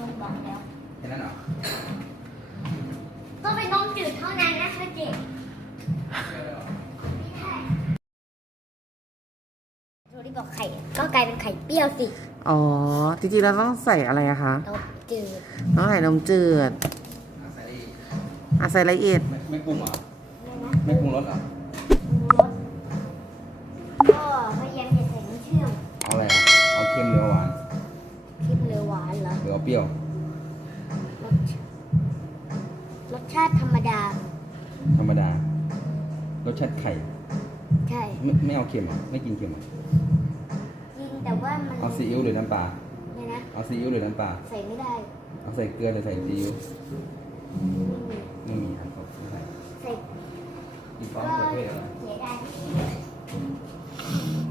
ลงบอกแล้ว แค่นั้นเหรอต้องเป็นนมจืดเท่านั้นนะคะเด็กไม่ได้โทนี่บอกไข่ก็กลายเป็นไข่เปรี้ยวสิอ๋อ จริงๆเราต้องใส่อะไรอะคะนมจืดต้องใส่นมจืดอะใส่ได้อีกอะใส่ละเอียดไม่ไม่ปรุงเหรอนะนะไม่ปรุงรสเหรอ รอหรือเอาเปรี้ยวรสรสชาติธรรมดา ธรรมดา รสชาติไข่ ใช่ ไม่ไม่เอาเค็มเหรอไม่กินเค็มเหรอจริงแต่ว่ามันเอาซีอิ๊วหรือน้ำปลา เนี่ยนะ เอาซีอิ๊วหรือน้ำปลา ใส่ไม่ได้เอาใส่เกลือหรือใส่ซีอิ๊ว ไม่มีไม่มีครับผมไม่ใส่ใส่กินซอก็สมะเขือเทศเหรอ เสียดายโ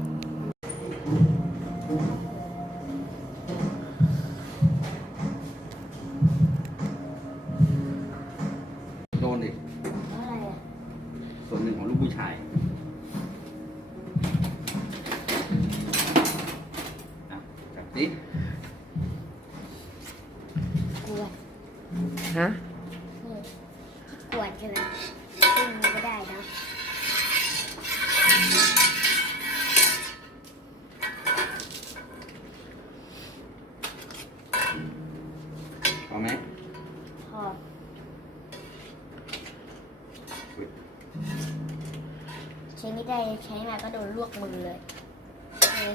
ฮะนี่กวนใช่ไหมซึ่งมันก็ได้นะเอาไหมพออุ๊ยใช้ไม่ได้ใช้มาก็โดนลวกมือเลยเลย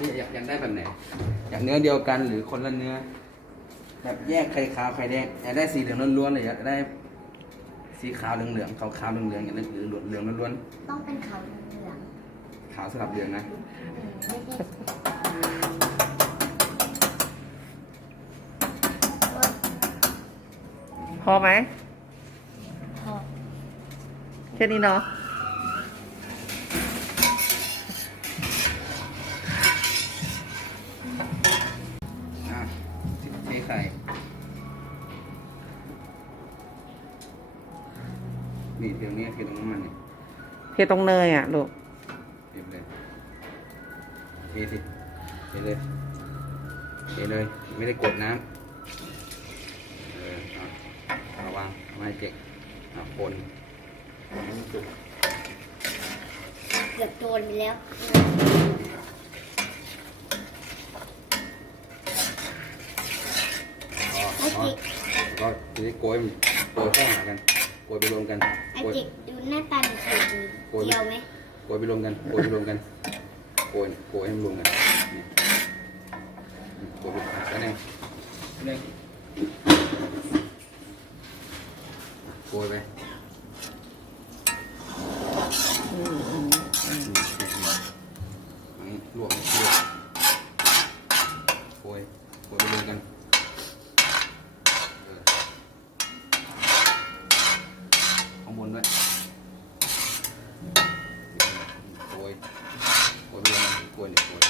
นี่อยากอยากได้แบบไหนอยากเนื้อเดียวกันหรือคนละเนื้อ แบบแยกไข่ขาวไข่แดงอยากได้สีเหลืองล้วนๆเลยอยากได้ สีขาวเหลืองๆขาวขาวๆเหลืองๆอย่างนั้นหรือเหลืองล้วนต้องเป็นขาวเหลืองๆขาวสลับเหลืองนะๆอืมไม่ใช่พอไหม พอ แค่นี้เนาะอะ นี่เดี๋ยวนี้เทตรงน้ำมันนี่เทตรงเนยอะลูกเทไปเลยเทสิเทเลยเทเลย ไม่ได้กดน้ำเออเอาเอาวางเอามาให้เจ๊กเอาคนคนให้มันสุกเกือบโดนไปแล้วอ๋ออ๋อก็ทีนี้โกยมันโกยเข้าหากัน โกยไปรวมกันไอโกยจิกดูหน้าตาเป็นไข่ดีโกยเดียวไหมโกยไปรวมกันโกยไปรวมกันโกยโกยให้มันรวมกันนี่โกยไปแล้วนี่นี่โกยไปอืมอืมอืมอันนี้ลวกลวกโกยโกยไปรวมกันเออข้างบนด้วย โกยโกยไปเลยโกยเนี่ยโกย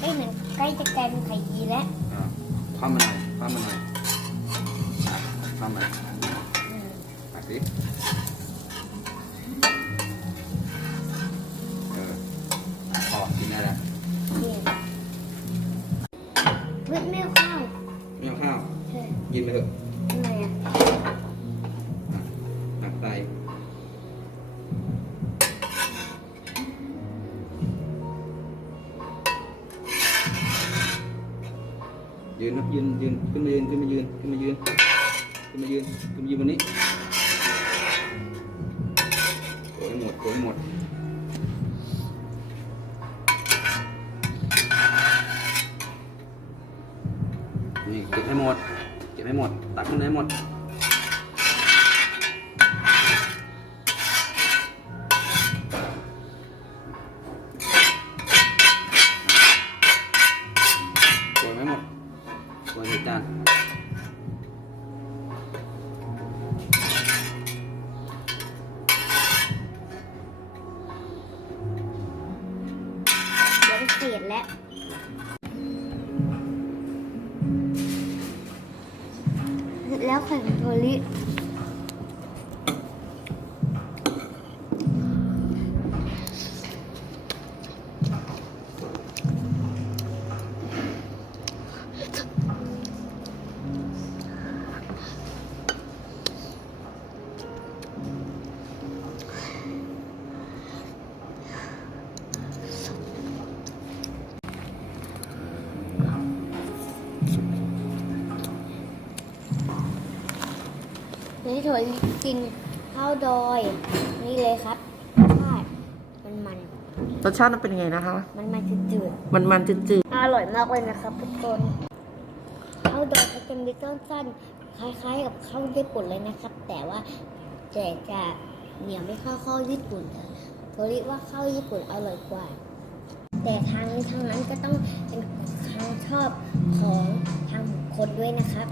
เอ้ยเหมือนใกล้จะกลายเป็นไข่ดีแล้ว อ่าคว้ามันหน่อยคว้ามันหน่อยคว้ามัน อืม ตักดิเออ พอกินได้แล้วนี่เฮ้ยไม่เอาข้าวไม่เอาข้าวใช่กินไปเถอะทำไมอะอะตักใส่ยืนครับยืนยืนขึ้นมายืนขึ้นมายืนขึ้นมายืนขึ้นมายืนขึ้นมายืนบนนี้โกยให้หมดโกยให้หมด นี่เก็บให้หมด เก็บให้หมด ตักขึ้นให้หมด แล้วไโทรินี่โทริกินข้าวดอย นี่เลยครับใช่มันมันรสชาติมันเป็นยังไงนะคะ มันมันจืดๆมันมันจืดอร่อยมากเลยนะครับทุกคนข้าวดอยเขาจะมีต้นสั้นคล้ายๆ กับข้าวญี่ปุ่นเลยนะครับ แต่ว่าแต่จะเหนียวไม่เข้าข้าวญี่ปุ่นเขาเรียกว่าข้าวญี่ปุ่นอร่อยกว่า แต่ทางนี้ทางนั้นก็ต้องเป็นความชอบของทางบุคคลด้วยนะครับ